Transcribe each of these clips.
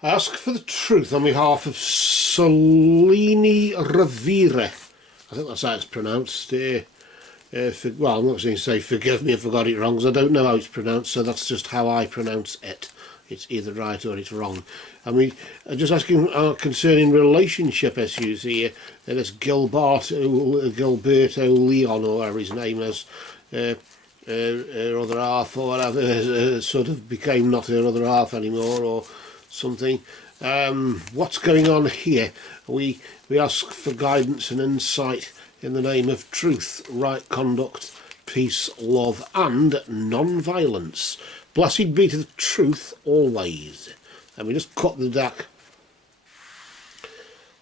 I ask for the truth on behalf of Seleni Rivera. I think that's how it's pronounced. Well, I'm not going to say forgive me if I got it wrong, because I don't know how it's pronounced, so that's just how I pronounce it. It's either right or it's wrong. I mean, just asking concerning relationship issues here. This Gilberto Leon, or whatever his name is, her other half or whatever, sort of became not her other half anymore or something. What's going on here? We ask for guidance and insight in the name of truth, right conduct, peace, love and non-violence. Blessed be to the truth always. And we just cut the deck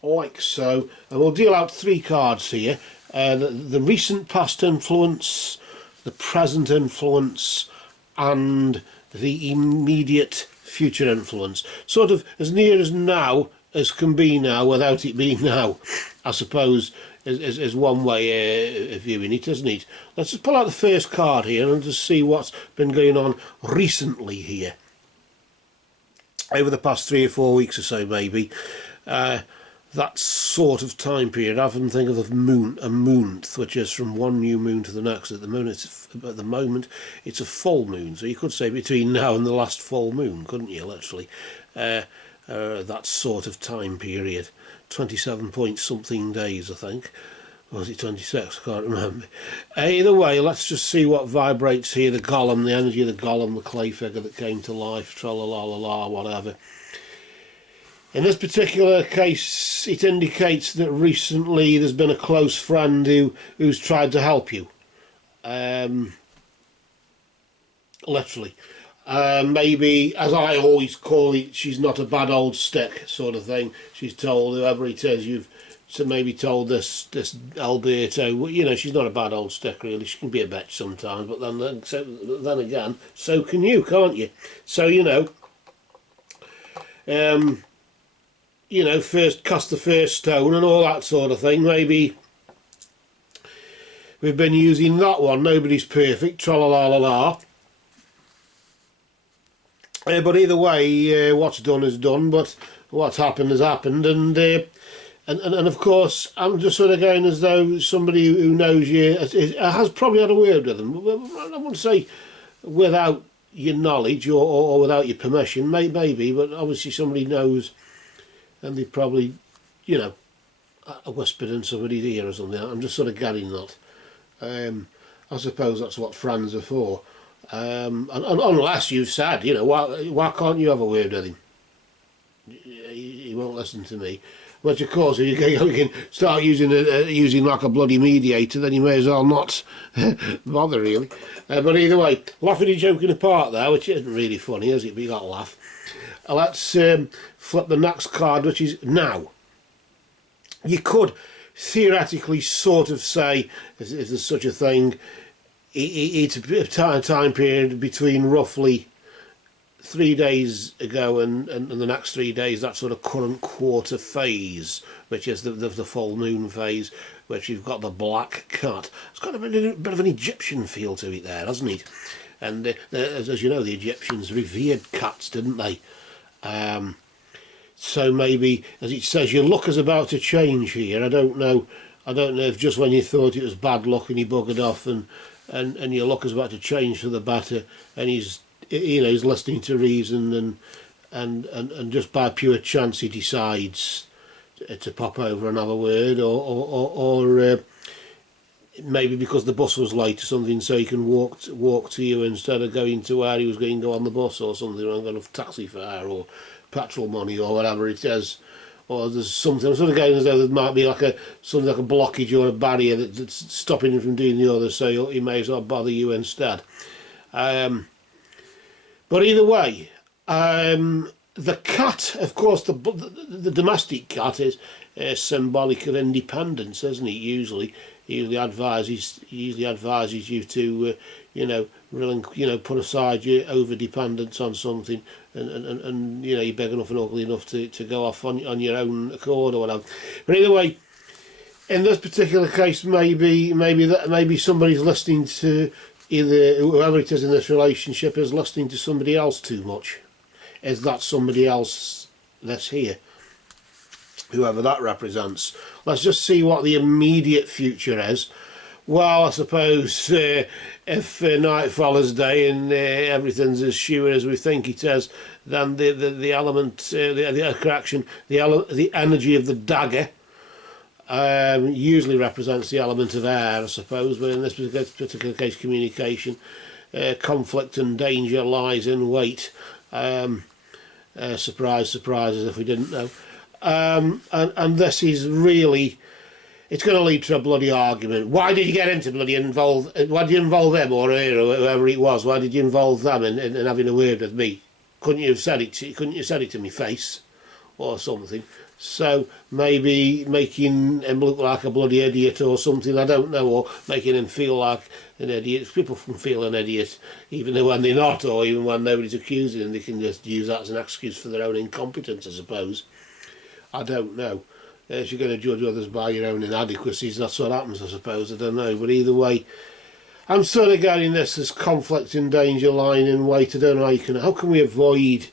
like so, and we'll deal out 3 cards here. The recent past influence, the present influence and the immediate future influence. Sort of as near as now as can be now without it being now, I suppose, is one way of viewing it, isn't it? Let's just pull out the first card here and just see what's been going on recently here. Over the past 3 or 4 weeks or so, maybe. That sort of time period. I often think of the moon, a month, which is from one new moon to the next. At the moment, it's a full moon, so you could say between now and the last full moon, couldn't you? Literally, that sort of time period. 27 point something days, I think. Or was it 26? I can't remember. Either way, let's just see what vibrates here. The golem, the energy of the golem, the clay figure that came to life, tra-la-la-la-la, whatever. In this particular case, it indicates that recently there's been a close friend who's tried to help you. Literally. Maybe, as I always call it, she's not a bad old stick sort of thing. She's told whoever it is you've maybe told this Alberto, you know, she's not a bad old stick really. She can be a bitch sometimes, but then again, so can you, can't you? So first cast the first stone and all that sort of thing. Maybe we've been using that one. Nobody's perfect. Tra la la la la. But either way, what's done is done. But what's happened has happened, and of course, I'm just sort of going as though somebody who knows you has probably had a word with them. I wouldn't say without your knowledge or without your permission, maybe, but obviously somebody knows, and they probably, whispered in somebody's ear or something. I'm just sort of getting that. I suppose that's what friends are for. And unless you've said, why can't you have a word with him? He won't listen to me. Which of course, if you can start using like a bloody mediator, then you may as well not bother really. But either way, laughing and joking apart there, which isn't really funny, is it? But you got to laugh. Let's flip the next card, which is now. You could theoretically sort of say, if there's such a thing, it's a time period between roughly 3 days ago and the next 3 days, that sort of current quarter phase, which is the full moon phase, which you've got the black cat. It's got a bit of an Egyptian feel to it there, hasn't it? And as you know, the Egyptians revered cats, didn't they? So maybe, as it says, your luck is about to change here. I don't know if just when you thought it was bad luck and he buggered off and your luck is about to change for the better, and he's listening to reason and just by pure chance he decides to pop over and have a word, or maybe because the bus was late or something, so he can walk to you instead of going to where he was going to go on the bus or something, or going off taxi fare or petrol money or whatever it is. Or there's something, I'm sort of getting as though there might be something like a blockage or a barrier that's stopping him from doing the other, so he may as well bother you instead. But either way, the cat, of course, the domestic cat is symbolic of independence, isn't it? Usually advises you to, really, put aside your over dependence on something, and you're big enough and ugly enough to go off on your own accord or whatever. But either way, in this particular case, maybe somebody's listening to, either whoever it is in this relationship is listening to somebody else too much. Is that somebody else this here, whoever that represents. Let's just see what the immediate future is. Well, I suppose if night follows day and everything's as sure as we think it is, then the element, the attraction, the energy of the dagger usually represents the element of air, I suppose, but in this particular case, communication. Conflict and danger lies in wait. Surprise, surprise, as if we didn't know. And this is really, it's going to lead to a bloody argument. Why did you get into bloody why did you involve him or her or whoever it was? Why did you involve them in having a word with me? Couldn't you have said it to me face or something? So maybe making him look like a bloody idiot or something, I don't know, or making him feel like an idiot. People can feel an idiot even when they're not, or even when nobody's accusing them. They can just use that as an excuse for their own incompetence, I suppose. I don't know. If you're going to judge others by your own inadequacies, that's what happens, I suppose. I don't know. But either way, I'm sort of getting this as conflict and danger lying in wait. I don't know how can we avoid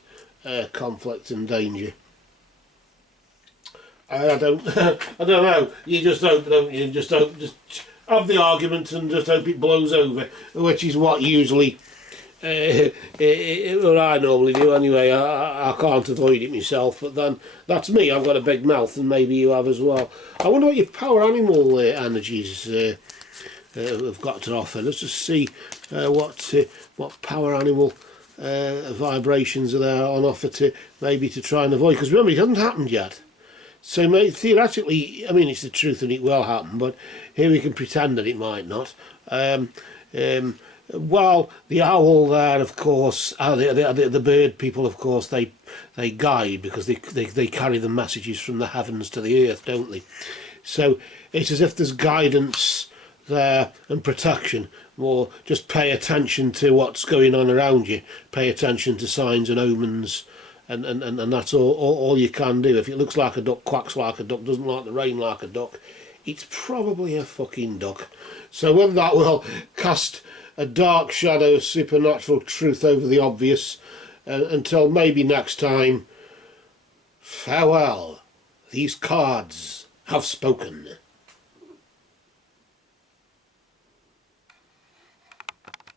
conflict and danger? I don't know. You just hope, don't you? Just hope, just have the argument and just hope it blows over, which is what usually what I normally do anyway. I can't avoid it myself, but then that's me. I've got a big mouth, and maybe you have as well. I wonder what your power animal energies have got to offer. Let's just see what power animal vibrations are there on offer to maybe to try and avoid. Because remember, it hasn't happened yet. So theoretically, I mean, it's the truth and it will happen, but here we can pretend that it might not. Well, the owl there, of course, the bird people, of course, they guide because they carry the messages from the heavens to the earth, don't they? So it's as if there's guidance there and protection. More just pay attention to what's going on around you. Pay attention to signs and omens. And that's all you can do. If it looks like a duck, quacks like a duck, doesn't like the rain like a duck, it's probably a fucking duck. So whether that will cast a dark shadow of supernatural truth over the obvious, until maybe next time, farewell, these cards have spoken.